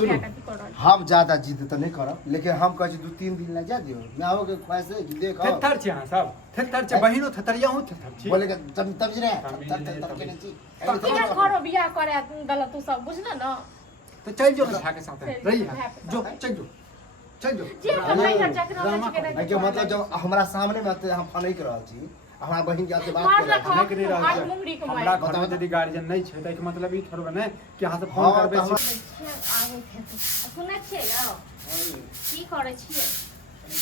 सुनो हम ज्यादा जिद तो नहीं करब लेकिन हम कह 2-3 दिन ला जा दियो मैं आओ के ख्वाहिश है कि देख थेथर छ हां सब थेथर छ बहिनो थेथरिया हूं थेथर छी बोले तब रे तब के नहीं क्या करो बियाह करे गलत तू सब बुझना ना तो चल जो खा के साथ रही जो चल जो जे नहीं कर जाके ना के के मतलब जब हमरा सामने में हम फोन नहीं कर रहल छी हमरा बहिन के आते बात कर नहीं रह हमरा घर में यदि गार्जियन नहीं छै त मतलब ई थोड़बे नै कि अहाँ से फोन करबे छी आगे थे सुनै छियै यौ की करे छियै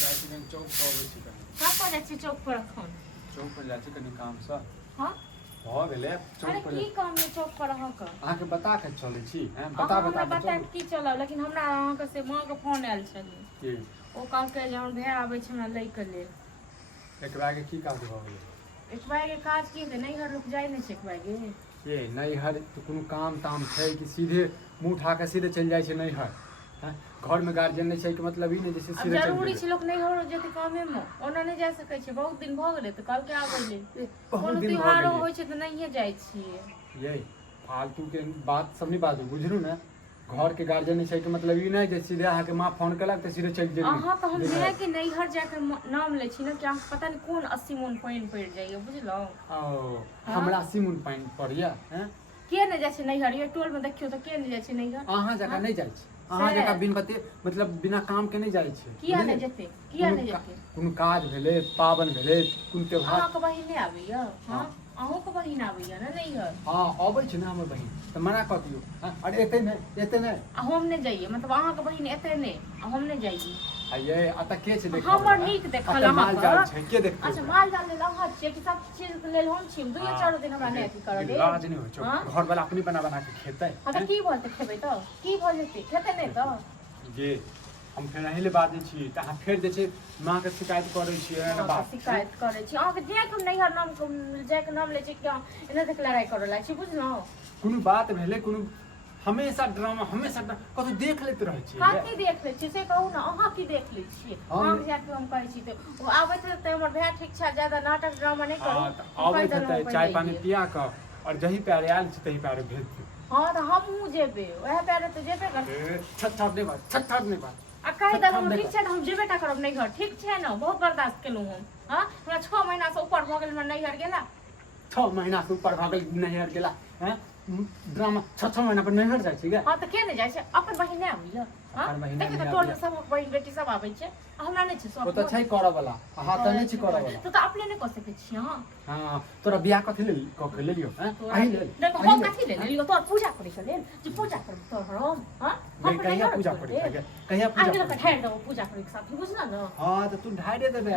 गार्जियन चौक पर आबै छी का करे छी चौक पर एखन चौक पर जाइ छी कनी काम से हां भ गेलै चौक पर की काम में चौक पर अहाँ का अहाँ के बता के चलै छी हैं बता की चलौ लेकिन हमरा अहाँ के से मां के फोन आयल छलै की ओ कहलकै जे हमर भाय आबै छै हमरा लै के लेल एकरा के की काज भ गेलै एकबा के काज की है नहीं हर रुक जाय नहीं छै एकबा के ये नहीं हर तो कोनो काम ताम छै कि सीधे मुंह उठा के सीधे चल जाइ छै नहीं हर हैं घर में गार्जियन नहीं छै कि मतलब ई नहीं जैसे सीधे चल जरूरी छै लोग नहीं हो जेते कामे में ओना नहीं जा सकै छै बहुत दिन भ गेलै त कल के आबै ले बहुत दिन त्योहार होय छै त नहिए जाइ छियै ये फालतू के बात सब नहीं बात बुझलू ना घर के गार्जियन नहीं छै कि मतलब ई नहीं जे सीधे अहाँ के मां फोन केलक त सीधे चल जेबै अहाँ त हम जाय के नहीं हर जाके नाम ले छी ना कि अहाँ पता नहीं कोन 80 मन पाइन पड़ जाइए बुझलौ ओ हमरा 80 मन पाइन पड़िया हैं के नहीं जाय छै नहीं हर ये टोल में देखियो त के नहीं जाय छै नहीं हर अहाँ जगह नहीं जाइ छै अहाँ जगह बिन बते मतलब बिना काम के नहीं जाइ छै किया नहीं जेते किया नहीं जेते कोनो काज भेले पावन भेले कोन त्योहार अहाँ के बहिन नहीं आबैया हां अहूँ के बहिन आबैया ना नहीं हर हां अबै छै ना हमर बहिन त मना क दियौ अरे एते नहीं हम नहीं जाइए मतलब अहाँ के बहिन एते नहीं हम नहीं जाइए ये अत के छै देख हमर नीक देखल अहाँ माल जाल छै के देखते अच्छा माल जाल लेल अहाँ छियै कि सब चीज लेल हम छी 2-4 दिन हमरा नहीं अथी कर दे लाज नहीं होइ छै घर वाला अपनी बना के खेतै हम की बोलते खेबै त की भ जेतै खेतै नहीं त जे हम फेर अहिले बाजै छी त अहाँ फेर जे छै मां के शिकायत करै छियै ना बात शिकायत करै छी अहाँ के जे हम नहीं हर नाम जे के नाम ले छी क्या एना देख लड़ाई करऽ ला छी बुझलौ कोनो बात भेलै कोनो हमेशा ड्रामा कतो देख लेत रहै छी कथि देख ले छी से कहू ना अहाँ की देख ले छी हम जाके हम कहै छी त आबै त हमर भाय ठीक छै ज्यादा नाटक ड्रामा नहीं करू आबै त चाय पानी पिया क और जही पैर आयल छी तही पैर भेज दे हां त हमहू जेबे ओहे पैर त जेबे करते छठ नहीं बात आ कहि देलहुँ ठीक छै हम जेबे टा करब नहीं घर ठीक छै ना बहुत बर्दाश्त केलहुँ हम हां हमरा 6 महीना से ऊपर भ गेल हमरा नहीं हर गेला 6 महीना से ऊपर भ गेल नहीं हर गेला हैं ड्रामा 6 महीना पर नहीं हर जाइ छै हां त के नहीं जाइ छै अपन बहिन नहीं आबैया हां देखे त टोल सब बहिन बेटी सब आबै छै हमरा नहीं छै सब ओ त छै करऽ वाला अहाँ त नहीं छी करऽ वाला तो अपने नहीं कह सकै छी हां हां तोरा बियाह कथि ले क के लेलियो हैं आही ले देखो हम कथि ले लेलियो तोर पूजा करे के लेल जे पूजा कर तोर हम हां हम कहिया पूजा करे कहिया पूजा आगे त ढाई देबो पूजा करे के साथ बुझना न हां त तू ढाई दे देबे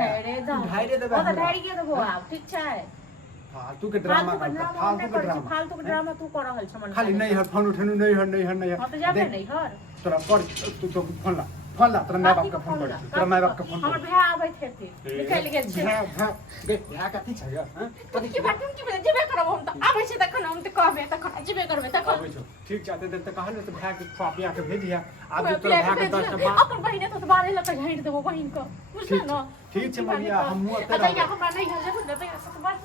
ढाई दे देबे हां त ढाई के देबो आब ठीक छै फालतू के ड्रामा फालतू के ड्रामा तू कर रहल छ मन खाली नहीं हर फोन उठेनु नहीं हर हां त जाबे नहीं हर तोरा पर तू फोन ला तोरा माय बाप का फोन कर तोरा माय बाप का फोन हमर भाय आबै थे निकल गेल छै भाय कथि छै हैं कथि की बात की जेबे करब हम त आबै छै तखन हम त कहबे तखन जेबे करबे तखन आबै छ ठीक छै त कहल त भाय के पापिया के भेजिया आज तोरा भाय के 10 टा बात अपन बहिन त 12 लक झांट देबो बहिन को बुझल न ठीक छै मरिया हम ओते अच्छा या हमरा नहीं है जब देते सब बात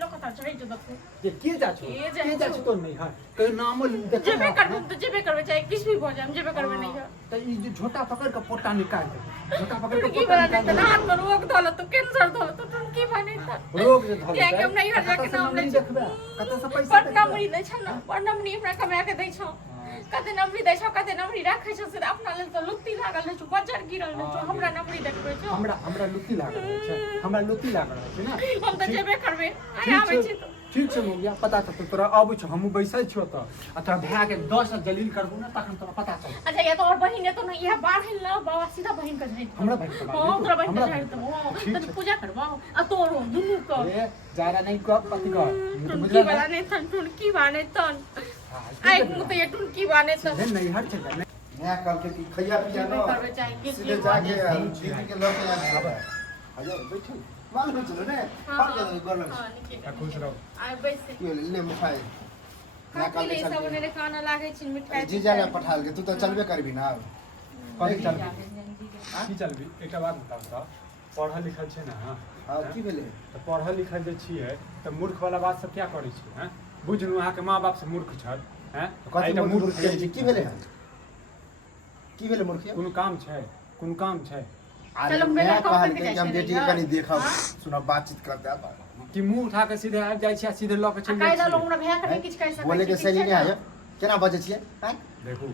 लोग त चढ़ै जो देखो ये के जा छ तो नहीं हर कहीं नाम जेबे करबे त जेबे करबे चाहे किछ भी हो जाए हम जेबे करबे नहीं है त ई झोटा पकड़ के पोटा निकाल दे झोटा पकड़ के की बना दे हाथ में रोग धोल तो कैंसर धोल तो तुम की बने त रोग जे धोल के हम नहीं हर जाके नाम ले देखबे कत से पैसा नंबरी दै छ न नंबरी हमरा कमा के दै छ कते नंबरी दै छ कते नंबरी राखै छ से अपना लेल त लुत्ती लागल रहै छ बजार गिरल रहै छ हमरा नंबरी देखबै छ हमरा लुत्ती लागल रहै छै हमरा लुत्ती लागल रहै छै ना हम त जेबे करबे आइ आबै छी ठीक छै मुगिया पता त तोरा आबै छ हमहु बैसल छियो त आ तोरा भाय के 10 जलील करबो ना तखन तोरा पता चल अच्छा या तो और बहिन है तो न यह बाढ़ न बाबा सीधा बहिन का झाई हमरा बहिन का हां तोरा बहिन का झाई तो पूजा करबो आ तोरो दुनु को ए जारा नहीं को पति को टुनकी वाला नहीं थन टुनकी बाने तन आई मुते ये टुनकी बाने तन नहीं हर जगह नहीं नया कल के खैया पिया न करबे चाहिए सीधे जाके दीदी के लगे आबे आजा बैठो माल में चलो ने पार कर कर लो हां खुश रहो आई बैठ के ले मिठाई ना कल ले सब ने खाना लागे छिन मिठाई जी जागा पठाल के तू तो चलबे करबी ना कथि चलबी की चलबी एकटा बात बताउ त पढ़ल लिखल छै ना हां की भेले त पढ़ल लिखल जे छियै त मूर्ख वाला बात सब क्या करै छी हैं बुझनु अहाँ के मां बाप से मूर्ख छ हैं कथि मूर्ख के की भेले की भेलै मूर्ख कोनो काम छै कोनो काम छै चलो अरे मेरा मैं काम कहल करके के जाइ हम छै बेटी ने, कनी देखब हाँ? सुनब बातचीत करते कि मुंह उठा के सीधे आबि जाइ छी आ सीधे लऽ के चलि काहे जाइ ला छी हमरा भैया के किछ कह सकै बोले के सही नहीं है केना बजे छियै हैं देखू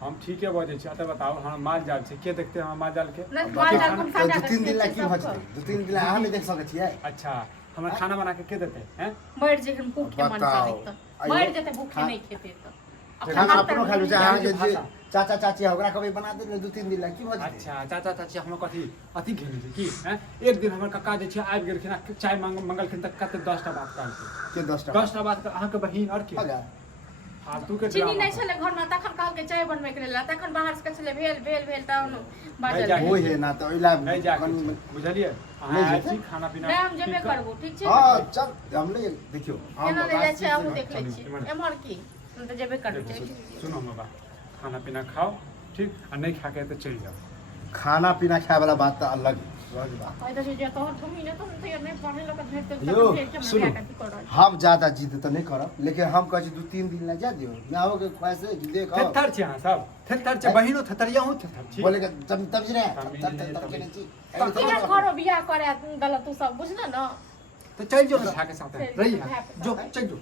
हम ठीके बजै छी अतः बताओ हमरा माल जाल छै के देखते हमरा माल जाल के नहीं माल जाल को साझा दू तीन दिन ला की भ जेतै दू तीन दिन ला अहाँ नहीं देख सकै छियै अच्छा हमरा खाना बना के देते हैं मर जे हम भूखे मन बताओ। करे त मर जेते भूखे नहीं खेते त खाना अपनो खा लै छै अहाँ के जे भाषा। चाचा चाची है ओकरा कभी बना दे दू तीन दिन ला की भ जेतै अच्छा चाचा चाची हमरा कथी अथी घेने छै की हैं एक दिन हमर कक्का जे छै आबि गेलखिन आ चाय मंगलखिन त कते 10 टा बात कहलखिन के 10 टा 10 टा बात अहाँ के बहिन और के भगा फालतू के चीनी नहीं छले घर में तखन कहल के चाय बनवे के लेल तखन बाहर से छले भेल त बाजल नहीं ओइ है ना तो ओइला नहीं जा बुझलिए अहाँ नहीं आइ जेतै? छी खाना पीना नहीं हम जेबे करबो ठीक छै हां चल हम ले देखियो केना ले जाय छै हम देख ले छी इमहर। एमहर की हम त जेबे करबे देखू, छै सुनो बाबा खाना पीना खाओ ठीक आ नहीं खा के तो चल जाओ खाना पीना खाए वाला बात तो अलग है बात फायदा जे जे तोहर तुम ने तुम तो नहीं पढ़े लोग भेट तो यो भेट के सुनो मैं कर रहा हम ज्यादा जिद तो नहीं करब लेकिन हम कह छी दू तीन दिन ला जा दियो मैं आओ के ख्वाहिश है कि देख आओ थेथर छी अहाँ सब थेथर छी बहिनो थेथरिया हूँ थेथर छी बोले के तब रे तमीज तब नहीं, तब तमीज। के तो किया घरो बियाह करे गलत तू सब बुझना ना तो चल जाओ ना खा के साथ चल, रही खा के जो साथ। चल जाओ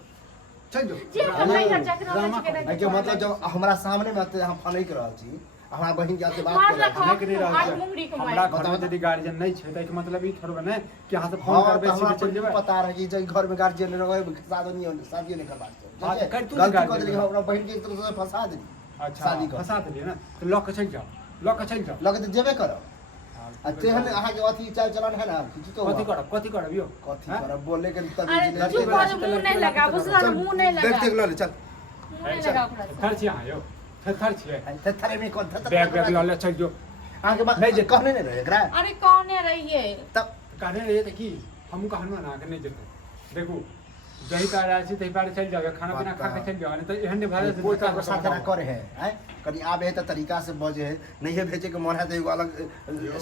चल जाओ जे हम नहीं कर जाके ड्रामा ना करो। के मतलब जब हमरा सामने में आते हम फनैक रहल छी हमरा बहिन के आते बात मार कर लखा। हमें के नहीं आज रहल मुंगरी छै कमाई। हमरा घर बताओ में तो। यदि गार्जियन नहीं छै त मतलब ई थोड़बे ने कि अहाँ से फोन हाँ करबे तो सीधे हमरा चल जेबै पता रहे कि जे घर में गार्जियन रहे शादी नहीं होने शादी नहीं करबाक हाँ, तो कर तू गलती कर गार्जियन देली रहे। हमरा बहिन के एक तरह से फंसा देली अच्छा शादी कर फंसा देलिए ना तो लऽ के चल जाओ लऽ के चल जाओ लगे तो जेबे करब आ तेहन अहाँ के अथी चाल चलन है ना कि तो कथी करब यो कथी हाँ? करब बोले के तब अरे चुप कर मुंह नहीं लगा बुझला ना मुंह नहीं लगा देख देख ले चल मुंह नहीं लगा ओकरा से। थेथर छी अहाँ यो थेथर छियै थरे में कौन थर बैग बैग लऽ ले चल जो अहाँ के बात नहीं जे कहने नहीं रहे एकरा अरे कौन है रहिए तब कहने रहिए त की हमहू कहलहुँ ना कि नहीं जेतै देखू जही पार आयल छी तही पार चल जाओ खाना पीना खा के चल जाओ नहीं तो एहन नहीं भले कोई का साथ ना करे है हैं कभी आबे है तो तरीका से बजे है नहीं है भेजे के मन है तो एगो अलग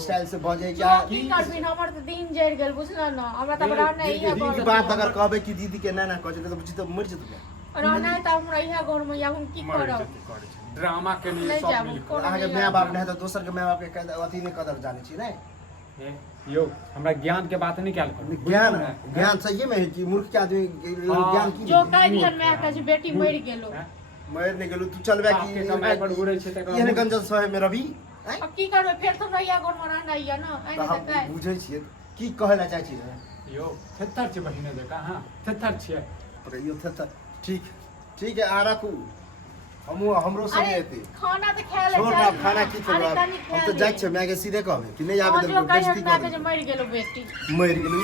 स्टाइल से बजे है क्या की करबिन हमर त दिन जड़ गेल बुझला ना हमरा त बड़ा नहीं है दीदी बात अगर कहबे कि दीदी के ना ना कह जेते तो बुझी तो मर जेते रहना है त हमरा इहा घर में या हम की करब ड्रामा के लिए नहीं सब जाबू, मिल के। कोनो अहाँ के नहीं माय आबे। बाप नहीं तो दोसर के माय बाप के अथी नहीं कदर जाने छी नहीं यो हमरा ज्ञान के बात नहीं क्या करू ज्ञान ज्ञान सही में है कि मूर्ख के आदमी ज्ञान की जो कह दियन मैं कह बेटी मर गेलो मर नहीं गेलू तू चलबे बाप के कमाई पर उड़ै छै तकर एहन गंजन सहे में रवि अब की करबे फेर तो रहिया घर में रहना है ना तो एने हम त काय बुझे छियै की कहै ला चाहै छी यो थेथर छै बहिने जका हां थेथर छियै पर यो त ठीक है आ रखू हमरो संगे अरे एते खाना त खाए ले छोड़ ना खाना की छोड़ अरे हम तनी तो जाय छै मैं के सीधे कहबे कि नहीं आबे जो तो कह बेइज्जती हम कर मर गेलो बेटी मर गेलू